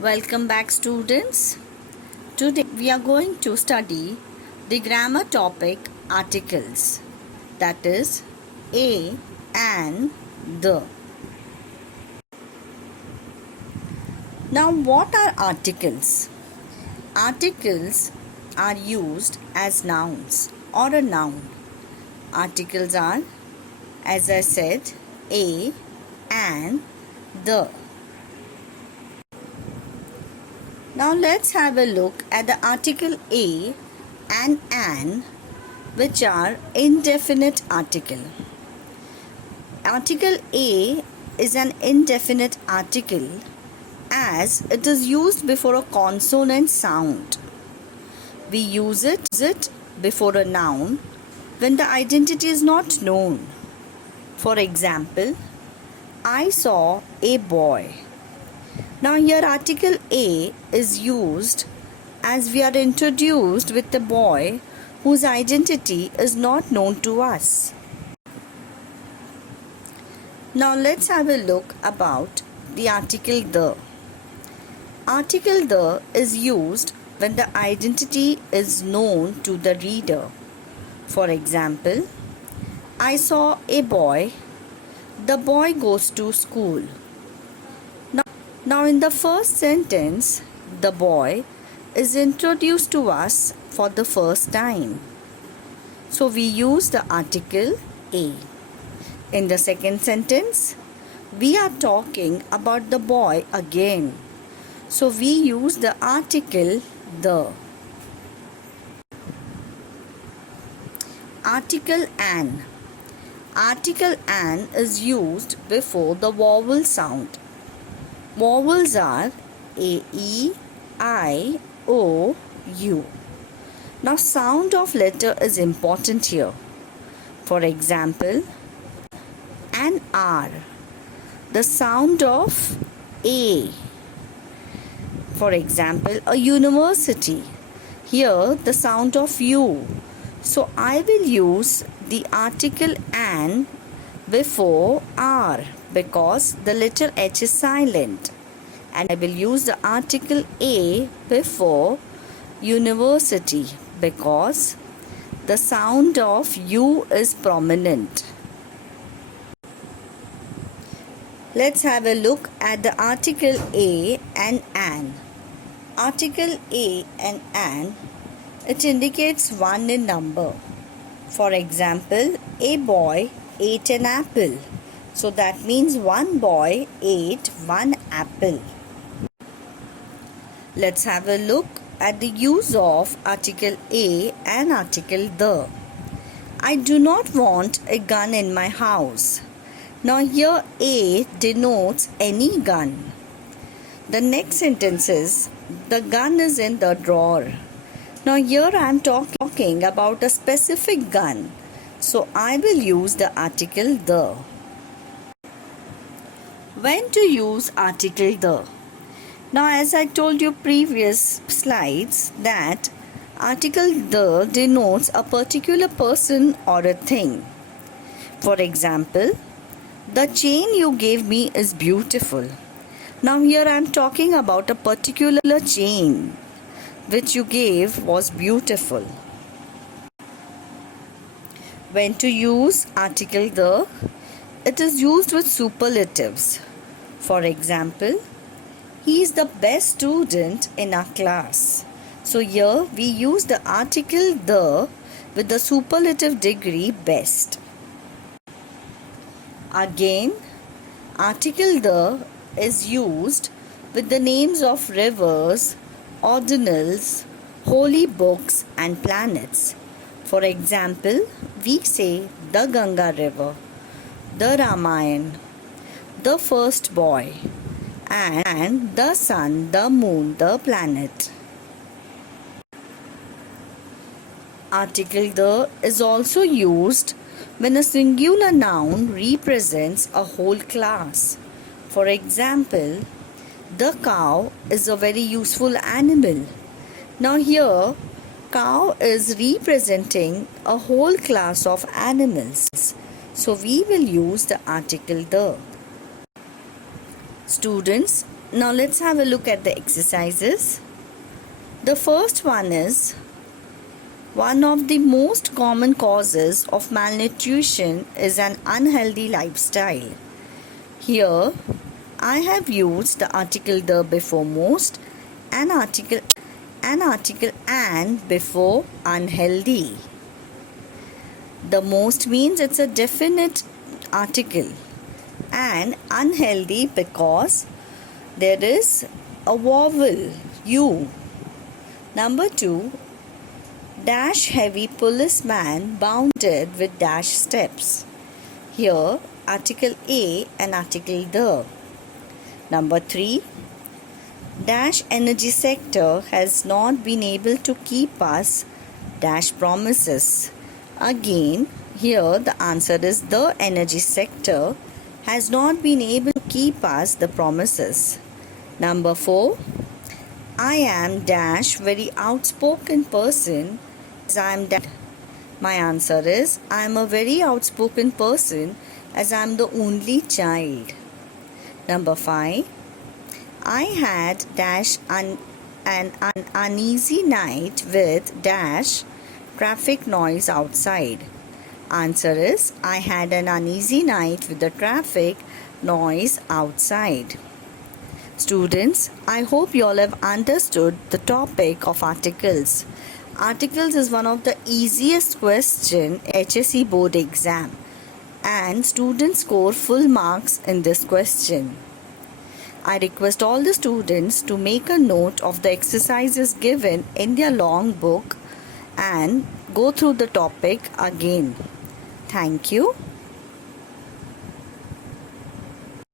Welcome back, students. Today we are going to study the grammar topic articles, that is a and the. Now, what are articles? Articles are used as nouns or a noun. Articles are, as I said, a and the. Now let's have a look at the article a and an, which are indefinite article. Article a is an indefinite article as it is used before a consonant sound. We use it before a noun when the identity is not known. For example, I saw a boy. Now here article A is used as we are introduced with a boy whose identity is not known to us. Now let's have a look about the article the. Article the is used when the identity is known to the reader. For example, I saw a boy. The boy goes to school. Now in the first sentence, the boy is introduced to us for the first time. So we use the article a. In the second sentence, we are talking about the boy again. So we use the article the. Article an. Article an is used before the vowel sound. Vowels are a, e, I, o, u. Now sound of letter is important here. For example, an R, the sound of a. For example, a university, here the sound of u. So I will use the article an before R because the letter H is silent, and I will use the article a before university because the sound of u is prominent. Let's have a look at the article a and an. Article a and an, it indicates one in number. For example, a boy ate an apple. So that means one boy ate one apple. Let's have a look at the use of article a and article the. I do not want a gun in my house. Now here a denotes any gun. The next sentence is, the gun is in the drawer. Now here I am talking about a specific gun. So I will use the article the. When to use article the? Now as I told you previous slides that article the denotes a particular person or a thing. For example, the chain you gave me is beautiful. Now here I am talking about a particular chain which you gave was beautiful. When to use article the? It is used with superlatives. For example, he is the best student in our class. So here we use the article the with the superlative degree best. Again, article the is used with the names of rivers, ordinals, holy books and planets. For example, we say the Ganga river, the Ramayana, the first boy, and the sun, the moon, the planet. Article the is also used when a singular noun represents a whole class. For example, the cow is a very useful animal. Now here, cow is representing a whole class of animals. So we will use the article the. Students, Now let's have a look at the exercises. The first one is, one of the most common causes of malnutrition is an unhealthy lifestyle. Here, I have used the article the before most, an article and before unhealthy. The most means it's a definite article, and unhealthy because there is a vowel U. Number 2, dash heavy policeman bounded with dash steps. Here, article A and article the. Number 3, dash energy sector has not been able to keep us dash promises. Again, here the answer is the energy sector has not been able to keep us the promises. Number 4, I am dash very outspoken person as I am dash. My answer is I am a very outspoken person as I am the only child. Number 5, I had dash an uneasy night with dash traffic noise outside. Answer is I had an uneasy night with the traffic noise outside. Students, I hope you all have understood the topic of articles. Articles is one of the easiest question HSC board exam, and students score full marks in this question. I request all the students to make a note of the exercises given in their long book and go through the topic again. Thank you.